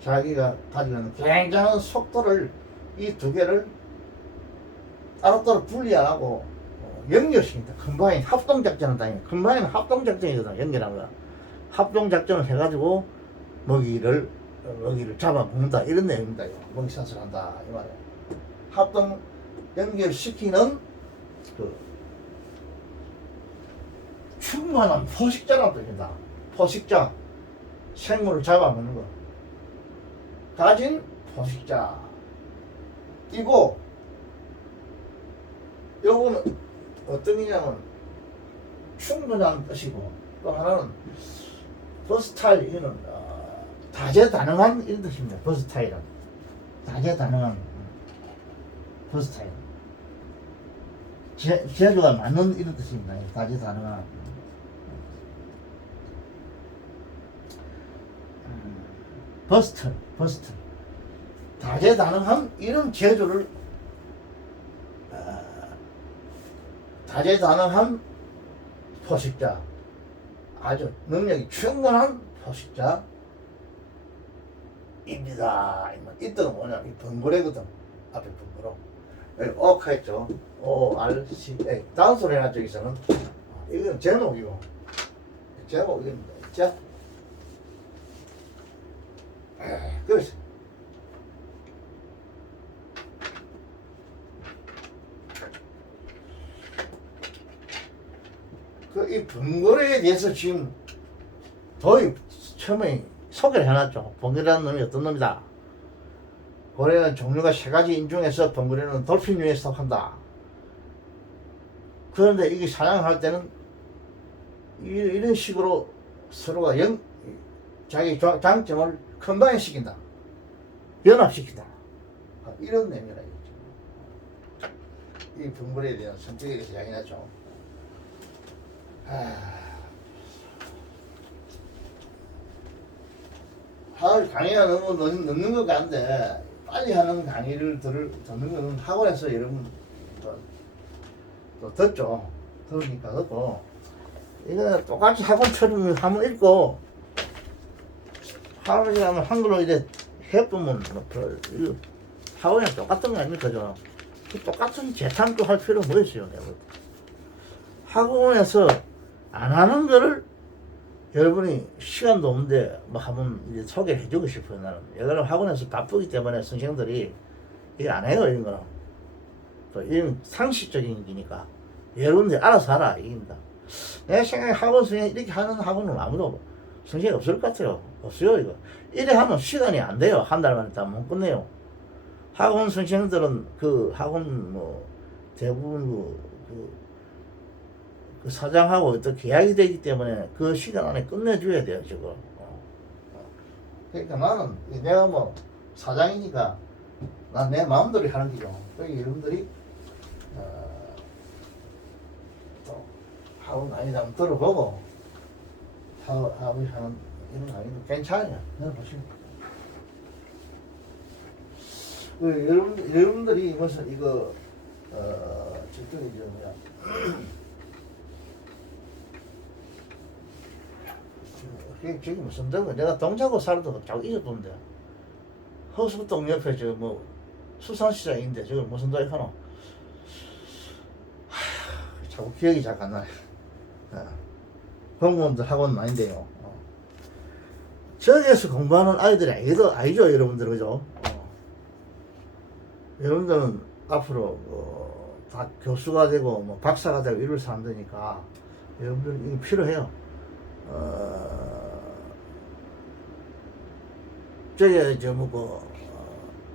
자기가 가지고 있는 굉장한 속도를 이 두 개를 따로따로 분리 안 하고 연결시킨다. 컴바인 합동작전을 다니는 컴바인 합동작전이거든. 연결한 거야. 합동작전을 해가지고 먹이를 잡아먹는다 이런 내용입니다. 먹이 사슬한다 이 말이야. 합동 연결시키는 충분한 포식자라고 뜻입니다. 포식자 생물을 잡아먹는 거 가진 포식자 이고 요거는 어떤 의미냐면 충분한 뜻이고 또 하나는 버스타일 이거는 다재다능한 이런 뜻입니다. 버스타일은 다재다능한 버스타일 제조가 맞는 이런 뜻입니다. 다재다능한 버스트 다재다능한 이런 제조를 다재다능한 포식자 아주 능력이 충분한 포식자입니다. 이 뜻은 뭐냐면 이 벙고레거든. 앞에 벙고로 여기 오카 있죠. ORCA 단소리 해놨죠. 여기서는 이건 제목이고 제목입니다. 자 그렇지. 이 벙고레에 대해서 지금 도입 처음에 소개를 해놨죠. 벙고레라는 놈이 어떤 놈이다. 고래는 종류가 세 가지인 중에서 벙고레는 돌핀류에 속한다. 그런데 이게 사냥할 때는 이런 식으로 서로가 자기 장점을 컴바인 시킨다. 연합시킨다. 이런 내용이라 이거죠. 이 벙고레에 대한 성격에 대해서 이야기 나죠. 강의가 너무 늦는 것 같은데 빨리 하는 강의를 듣는 거는 학원에서 여러분 또 듣죠. 들으니까 듣고 이거는 똑같이 학원처럼 한번 읽고 학원이라면 한글로 이제 해보면 학원이랑 똑같은 거 아닙니까? 그죠? 똑같은 재탐구 할 필요 뭐 있어요? 학원에서 안 하는 거를 여러분이 시간도 없는데 뭐 한번 이제 소개를 해주고 싶어요. 나는 여러분 학원에서 바쁘기 때문에 선생님들이 이거 안 해요. 이런 거는 또 이런 상식적인 기니까 여러분들이 알아서 하라 이깁니다. 내 생각에 학원 선생님 이렇게 하는 학원은 아무도 선생님이 없을 것 같아요. 없어요 이거. 이래 하면 시간이 안 돼요. 한 달 만에 다 못 끝내요. 학원 선생님들은 그 학원 뭐 대부분 그 사장하고 또 계약이 되기 때문에 그 시간 안에 끝내줘야 돼요 저거. 그러니까 나는 내가 뭐 사장이니까 난 내 마음대로 하는 거죠. 그러니까 여러분들이 또 학원 강의 한번 들어보고 학원 하는 이런 강의도 괜찮아요. 보시면. 여러분들이 무슨 이거 저쪽에 저 뭐야 저기 무슨 데고 내가 동자고 살아도 자꾸 잊어본대. 허수동 옆에 저 뭐 수산시장인데 저걸 무슨 도에 하노? 자꾸 기억이 잘 안 나요. 공무원들 학원 많이인데요. 저기에서 공부하는 아이들이 아니죠 여러분들 그죠? 여러분들은 앞으로 다 교수가 되고 뭐 박사가 되고 이럴 사람들이니까 여러분들 이거 필요해요. 저기 뭐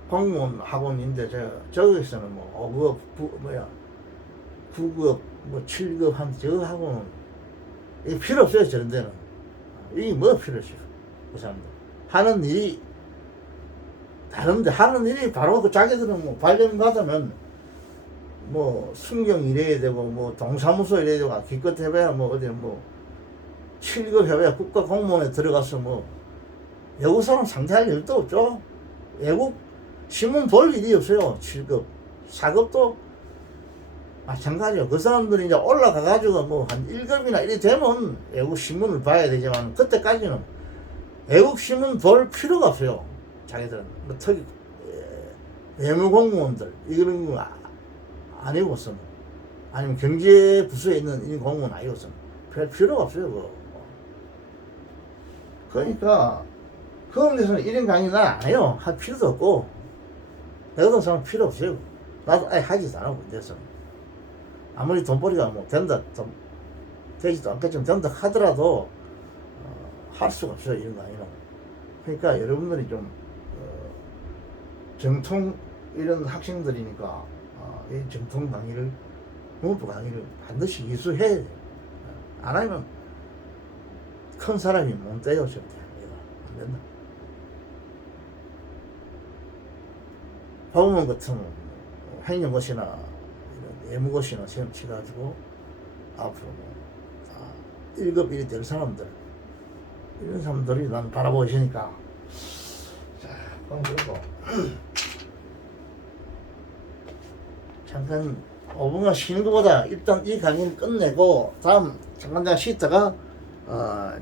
공무원 학원인데 저기서는 뭐 5급 9급 뭐 7급 한 저 학원은 이게 필요 없어요 저런 데는. 이게 뭐 필요 없어요 그 사람들. 하는 일이 다른데 하는 일이 바로 그 자기들은 뭐 발령 받으면 뭐 순경 일해야 되고 뭐 동사무소 일해야 되고 기껏 해봐야 뭐 어디 뭐 7급 해봐야 국가공무원에 들어가서 뭐 외국 사람 상대할 일도 없죠. 외국 신문 볼 일이 없어요. 7급 4급도 마찬가지요. 그 사람들이 이제 올라가가지고 뭐 한 1급이나 이래 되면 외국 신문을 봐야 되지만 그때까지는 외국 신문 볼 필요가 없어요. 자기들은 뭐 특히 외무공무원들 이런 거 아니고서는 아니면 경제부서에 있는 이 공무원 아니고서는 별 필요가 없어요. 그거. 그러니까 그런 데서는 이런 강의 난 안 해요. 할 필요도 없고 내 같은 사람 필요 없어요. 나도 아예 하지도 않아 그래서는. 아무리 돈벌이가 뭐 된다 되지도 않겠지만 된다 하더라도 할 수가 없어요 이런 강의는. 그러니까 여러분들이 좀 정통 이런 학생들이니까 이 정통 강의를 문법 강의를 반드시 이수해야 돼요. 안 하면 큰 사람이 못 돼요 절대. 안 된다. 법원 같은 행정고시나 예무고시나 시험 치가지고 앞으로 1급 1이 될 사람들 이런 사람들이 난 바라보고 있으니까 자 그럼 그러고 잠깐 5분간 쉬는 것보다 일단 이 강의를 끝내고 다음 잠깐 내가 쉬다가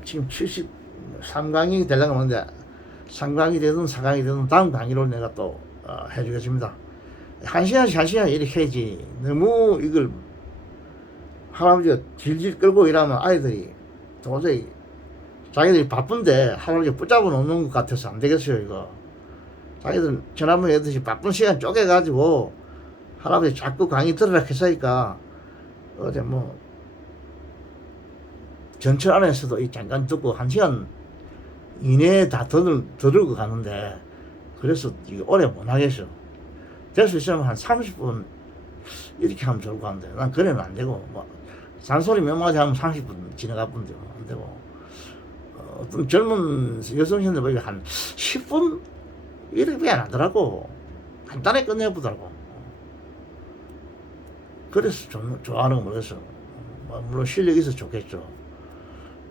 지금 73강이 되려고 하는데 3강이 되든 4강이 되든 다음 강의로 내가 또 해주겠습니다. 1시간 이렇게 해야지 너무 이걸 할아버지가 질질 끌고 일하면 아이들이 도저히 자기들이 바쁜데 할아버지가 붙잡아 놓는 것 같아서 안 되겠어요 이거. 자기들 지난번에 했듯이 바쁜 시간 쪼개가지고 할아버지 자꾸 강의 들으라 했으니까 어제 뭐 전철 안에서도 이 잠깐 듣고 1시간 이내에 다 들고 가는데 그래서 이게 오래 못 하겠어. 될 수 있으면 한 30분 이렇게 하면 좋을 것 같은데 난 그래는 안 되고 뭐 잔소리 몇 마디 하면 30분 지나가 본데 안 되고 어떤 젊은 여성분들 보니까 한 10분 이렇게 안 하더라고. 간단하게 끝내보더라고. 그래서 좋아하는 거 모르겠어. 물론 실력이 있어서 좋겠죠.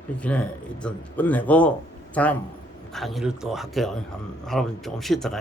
그렇게 일단 끝내고 다음 강의를 또 할게요. 할아버지 조금 쉬었다가.